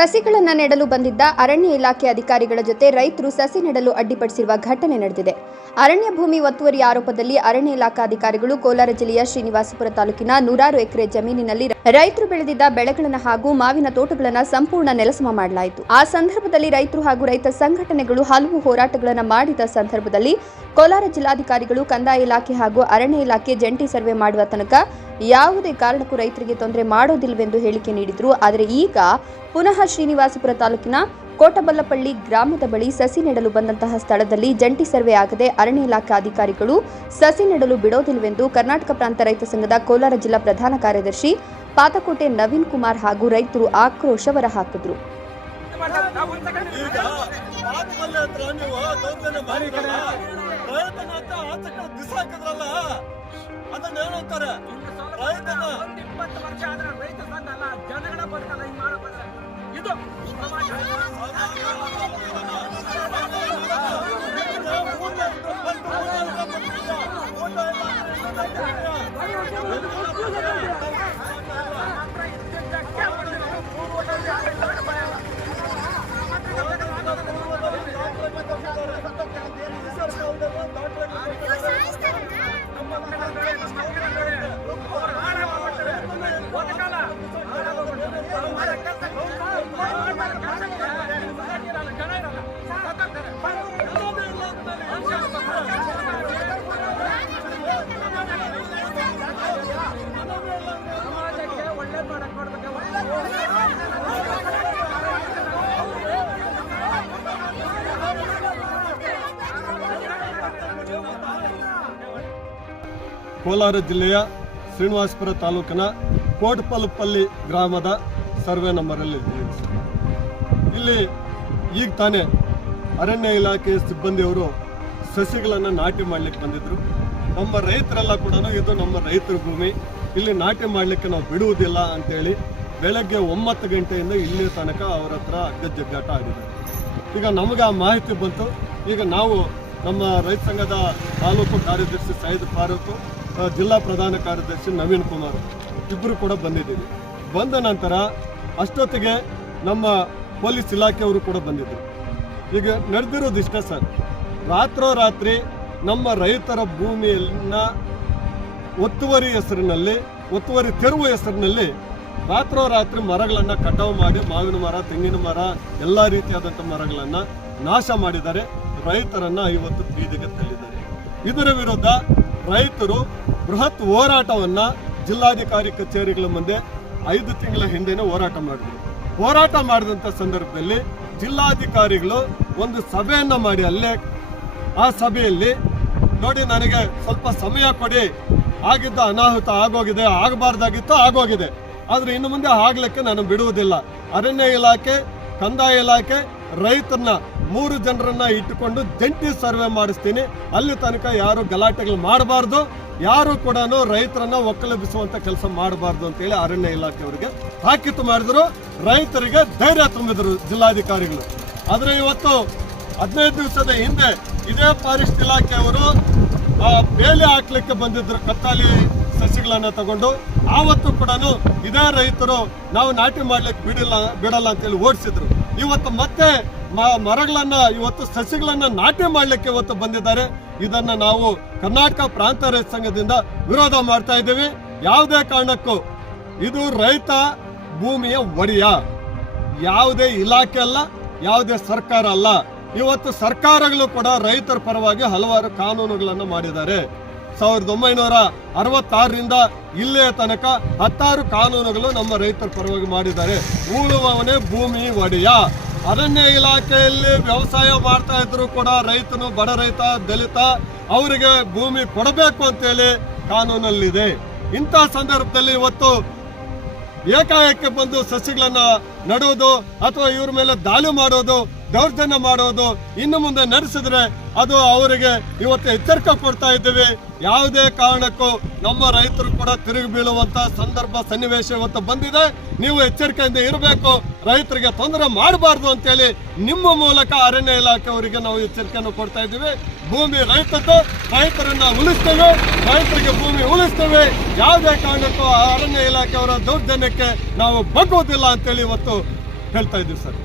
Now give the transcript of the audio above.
ಸಸಿಗಳನ್ನು ನೆಡಲು ಬಂದಿದ್ದ ಅರಣ್ಯ ಇಲಾಖೆ ಅಧಿಕಾರಿಗಳ ಜೊತೆ ರೈತರು ಸಸಿ ನೆಡಲು ಅಡ್ಡಿಪಡಿಸಿರುವ ಘಟನೆ ನಡೆದಿದೆ. ಅರಣ್ಯ ಭೂಮಿ ಒತ್ತುವರಿ ಆರೋಪದಲ್ಲಿ ಅರಣ್ಯ ಇಲಾಖಾ ಅಧಿಕಾರಿಗಳು ಕೋಲಾರ ಜಿಲ್ಲೆಯ ಶ್ರೀನಿವಾಸಪುರ ತಾಲೂಕಿನ 100 ಎಕರೆ ಜಮೀನಿನಲ್ಲಿ ರೈತರು ಬೆಳೆದಿದ್ದ ಬೆಳೆಗಳನ್ನು ಹಾಗೂ ಮಾವಿನ ತೋಟಗಳನ್ನು ಸಂಪೂರ್ಣ ನೆಲಸಮ ಮಾಡಲಾಯಿತು. ಆ ಸಂದರ್ಭದಲ್ಲಿ ರೈತರು ಹಾಗೂ ರೈತ ಸಂಘಟನೆಗಳು ಹಲವು ಹೋರಾಟಗಳನ್ನು ಮಾಡಿದ ಸಂದರ್ಭದಲ್ಲಿ ಕೋಲಾರ ಜಿಲ್ಲಾಧಿಕಾರಿಗಳು ಕಂದಾಯ ಇಲಾಖೆ ಹಾಗೂ ಅರಣ್ಯ ಇಲಾಖೆ ಜಂಟಿ ಸರ್ವೆ ಮಾಡುವ ತನಕ ಯಾವುದೇ ಕಾರಣಕ್ಕೂ ರೈತರಿಗೆ ತೊಂದರೆ ಮಾಡೋದಿಲ್ಲವೆಂದು ಹೇಳಿಕೆ ನೀಡಿದರು. ಆದರೆ ಈಗ ಪುನಃ ಶ್ರೀನಿವಾಸಪುರ ತಾಲೂಕಿನ ಕೋಟಬಲ್ಲಪಳ್ಳಿ ಗ್ರಾಮದ ಬಳಿ ಸಸಿ ನೆಡಲು ಬಂದಂತಹ ಸ್ಥಳದಲ್ಲಿ ಜಂಟಿ ಸರ್ವೆ ಆಗದೆ ಅರಣ್ಯ ಇಲಾಖಾ ಅಧಿಕಾರಿಗಳು ಸಸಿ ನೆಡಲು ಬಿಡೋದಿಲ್ಲವೆಂದು ಕರ್ನಾಟಕ ಪ್ರಾಂತ ರೈತ ಸಂಘದ ಕೋಲಾರ ಜಿಲ್ಲಾ ಪ್ರಧಾನ ಕಾರ್ಯದರ್ಶಿ ಪಾತಕೋಟೆ ನವೀನ್ ಕುಮಾರ್ ಹಾಗೂ ರೈತರು ಆಕ್ರೋಶ ಹೊರಹಾಕಿದರು. ಕೋಲಾರ ಜಿಲ್ಲೆಯ ಶ್ರೀನಿವಾಸಪುರ ತಾಲೂಕಿನ ಕೋಟಬಲ್ಲಪಳ್ಳಿ ಗ್ರಾಮದ ಸರ್ವೆ ನಂಬರಲ್ಲಿ ಇಲ್ಲಿ ಈಗ ತಾನೇ ಅರಣ್ಯ ಇಲಾಖೆ ಸಿಬ್ಬಂದಿಯವರು ಸಸಿಗಳನ್ನು ನಾಟಿ ಮಾಡಲಿಕ್ಕೆ ಬಂದಿದ್ರು. ನಮ್ಮ ರೈತರೆಲ್ಲ ಕೂಡ ಇದು ನಮ್ಮ ರೈತರ ಭೂಮಿ, ಇಲ್ಲಿ ನಾಟಿ ಮಾಡಲಿಕ್ಕೆ ನಾವು ಬಿಡುವುದಿಲ್ಲ ಅಂತೇಳಿ ಬೆಳಗ್ಗೆ 9 ಗಂಟೆಯಿಂದ ಇಲ್ಲಿ ತನಕ ಅವರ ಹತ್ರ ಅಗ್ಗಜಗ್ಗಾಟ ಆಗಿದೆ. ಈಗ ನಮಗೆ ಆ ಮಾಹಿತಿ ಬಂತು. ಈಗ ನಾವು ನಮ್ಮ ರೈತ ಸಂಘದ ತಾಲೂಕು ಕಾರ್ಯದರ್ಶಿ ಸೈಯದ್ ಫಾರೂಕ್, ಜಿಲ್ಲಾ ಪ್ರಧಾನ ಕಾರ್ಯದರ್ಶಿ ನವೀನ್ ಕುಮಾರ್ ಇಬ್ಬರು ಕೂಡ ಬಂದಿದ್ದೀವಿ. ಬಂದ ನಂತರ ಅಷ್ಟೊತ್ತಿಗೆ ನಮ್ಮ ಪೊಲೀಸ್ ಇಲಾಖೆಯವರು ಕೂಡ ಬಂದಿದ್ದರು. ಈಗ ನಡೆದಿರೋದಿಷ್ಟೇ ಸರ್, ರಾತ್ರೋರಾತ್ರಿ ನಮ್ಮ ರೈತರ ಭೂಮಿಯನ್ನ ಒತ್ತುವರಿ ಹೆಸರಿನಲ್ಲಿ, ಒತ್ತುವರಿ ತೆರವು ಹೆಸರಿನಲ್ಲಿ ರಾತ್ರೋರಾತ್ರಿ ಮರಗಳನ್ನು ಕಟಾವು ಮಾಡಿ ಮಾವಿನ ಮರ, ತೆಂಗಿನ ಮರ, ಎಲ್ಲ ರೀತಿಯಾದಂಥ ಮರಗಳನ್ನು ನಾಶ ಮಾಡಿದ್ದಾರೆ. ರೈತರನ್ನ ಇವತ್ತು ಬೀದಿಗೆ ತಳ್ಳಿದ್ದಾರೆ. ಇದರ ವಿರುದ್ಧ ರೈತರು ಬೃಹತ್ ಹೋರಾಟವನ್ನ ಜಿಲ್ಲಾಧಿಕಾರಿ ಕಚೇರಿಗಳ ಮುಂದೆ 5 ತಿಂಗಳ ಹಿಂದೆನೇ ಹೋರಾಟ ಮಾಡಿದ್ರು. ಹೋರಾಟ ಮಾಡಿದಂಥ ಸಂದರ್ಭದಲ್ಲಿ ಜಿಲ್ಲಾಧಿಕಾರಿಗಳು ಒಂದು ಸಭೆಯನ್ನ ಮಾಡಿ ಅಲ್ಲೇ ಆ ಸಭೆಯಲ್ಲಿ ನೋಡಿ, ನನಗೆ ಸ್ವಲ್ಪ ಸಮಯ ಕೊಡಿ, ಆಗಿದ್ದ ಅನಾಹುತ ಆಗೋಗಿದೆ, ಆಗಬಾರ್ದಾಗಿತ್ತು ಆಗೋಗಿದೆ, ಆದ್ರೆ ಇನ್ನು ಮುಂದೆ ಆಗ್ಲಿಕ್ಕೆ ನಾನು ಬಿಡುವುದಿಲ್ಲ. ಅರಣ್ಯ ಇಲಾಖೆ, ಕಂದಾಯ ಇಲಾಖೆ, ರೈತರನ್ನ 3 ಜನರನ್ನ ಇಟ್ಟುಕೊಂಡು ಜಂಟಿ ಸರ್ವೆ ಮಾಡಿಸ್ತೀನಿ, ಅಲ್ಲಿ ತನಕ ಯಾರು ಗಲಾಟೆಗಳು ಮಾಡಬಾರ್ದು, ಯಾರು ಕೂಡ ರೈತರನ್ನ ಒಕ್ಕಲೆಬ್ಬಿಸುವಂತ ಕೆಲಸ ಮಾಡಬಾರ್ದು ಅಂತೇಳಿ ಅರಣ್ಯ ಇಲಾಖೆಯವರಿಗೆ ತಾಕೀತು ಮಾಡಿದ್ರು. ರೈತರಿಗೆ ಧೈರ್ಯ ತುಂಬಿದ್ರು ಜಿಲ್ಲಾಧಿಕಾರಿಗಳು. ಆದ್ರೆ ಇವತ್ತು 15 ದಿವಸದ ಹಿಂದೆ ಇದೇ ಫಾರೆಸ್ಟ್ ಇಲಾಖೆಯವರು ಬೇಲಿ ಹಾಕ್ಲಿಕ್ಕೆ ಬಂದಿದ್ರು ಕತ್ತಾಲಿ ಸಸಿಗಳನ್ನ ತಗೊಂಡು. ಆವತ್ತು ಕೂಡ ಇದೇ ರೈತರು ನಾವು ನಾಟಿ ಮಾಡ್ಲಿಕ್ಕೆ ಬಿಡಲ್ಲ ಅಂತೇಳಿ ಓಡಿಸಿದ್ರು. ಇವತ್ತು ಮತ್ತೆ ಮರಗಳನ್ನ, ಇವತ್ತು ಸಸಿಗಳನ್ನ ನಾಟಿ ಮಾಡ್ಲಿಕ್ಕೆ ಇವತ್ತು ಬಂದಿದ್ದಾರೆ. ಇದನ್ನ ನಾವು ಕರ್ನಾಟಕ ಪ್ರಾಂತ ರೈತ ಸಂಘದಿಂದ ವಿರೋಧ ಮಾಡ್ತಾ ಇದ್ದೀವಿ. ಯಾವುದೇ ಕಾರಣಕ್ಕೂ ಇದು ರೈತ ಭೂಮಿಯ ಒಡೆಯ, ಯಾವುದೇ ಇಲಾಖೆ ಅಲ್ಲ, ಯಾವುದೇ ಸರ್ಕಾರ ಅಲ್ಲ. ಇವತ್ತು ಸರ್ಕಾರಗಳು ಕೂಡ ರೈತರ ಪರವಾಗಿ ಹಲವಾರು ಕಾನೂನುಗಳನ್ನು ಮಾಡಿದ್ದಾರೆ. 1966ರಿಂದ ಇಲ್ಲಿಯ ತನಕ 16 ಕಾನೂನುಗಳು ನಮ್ಮ ರೈತರ ಪರವಾಗಿ ಮಾಡಿದ್ದಾರೆ. ಉಳುವವನೇ ಭೂಮಿ ಒಡೆಯ. ಅರಣ್ಯ ಇಲಾಖೆಯಲ್ಲಿ ವ್ಯವಸಾಯ ಮಾಡ್ತಾ ಇದ್ರು ಕೂಡ ರೈತನು, ಬಡ ರೈತ, ದಲಿತ, ಅವರಿಗೆ ಭೂಮಿ ಕೊಡಬೇಕು ಅಂತೇಳಿ ಕಾನೂನಲ್ಲಿದೆ. ಇಂಥ ಸಂದರ್ಭದಲ್ಲಿ ಇವತ್ತು ಏಕಾಏಕಿ ಬಂದು ಸಸಿಗಳನ್ನ ನೆಡುವುದು ಅಥವಾ ಇವ್ರ ಮೇಲೆ ದಾಳಿ ಮಾಡೋದು, ದೌರ್ಜನ್ಯ ಮಾಡೋದು ಇನ್ನು ಮುಂದೆ ನಡೆಸಿದ್ರೆ ಅದು ಅವರಿಗೆ ಇವತ್ತು ಎಚ್ಚರಿಕೆ ಕೊಡ್ತಾ ಇದ್ದೀವಿ. ಯಾವುದೇ ಕಾರಣಕ್ಕೂ ನಮ್ಮ ರೈತರು ಕೂಡ ತಿರುಗಿ ಬೀಳುವಂತ ಸಂದರ್ಭ, ಸನ್ನಿವೇಶ ಇವತ್ತು ಬಂದಿದೆ. ನೀವು ಎಚ್ಚರಿಕೆಯಿಂದ ಇರಬೇಕು, ರೈತರಿಗೆ ತೊಂದರೆ ಮಾಡಬಾರ್ದು ಅಂತೇಳಿ ನಿಮ್ಮ ಮೂಲಕ ಅರಣ್ಯ ಇಲಾಖೆಯವರಿಗೆ ನಾವು ಎಚ್ಚರಿಕೆಯನ್ನು ಕೊಡ್ತಾ ಇದ್ದೀವಿ. ಭೂಮಿ ರೈತದ್ದು, ರೈತರನ್ನ ಉಳಿಸ್ತೇವೆ, ರೈತರಿಗೆ ಭೂಮಿ ಉಳಿಸ್ತೇವೆ. ಯಾವುದೇ ಕಾರಣಕ್ಕೂ ಅರಣ್ಯ ಇಲಾಖೆಯವರ ದೌರ್ಜನ್ಯಕ್ಕೆ ನಾವು ಬಗ್ಗುವುದಿಲ್ಲ ಅಂತೇಳಿ ಇವತ್ತು ಹೇಳ್ತಾ ಇದ್ದೀವಿ ಸರ್.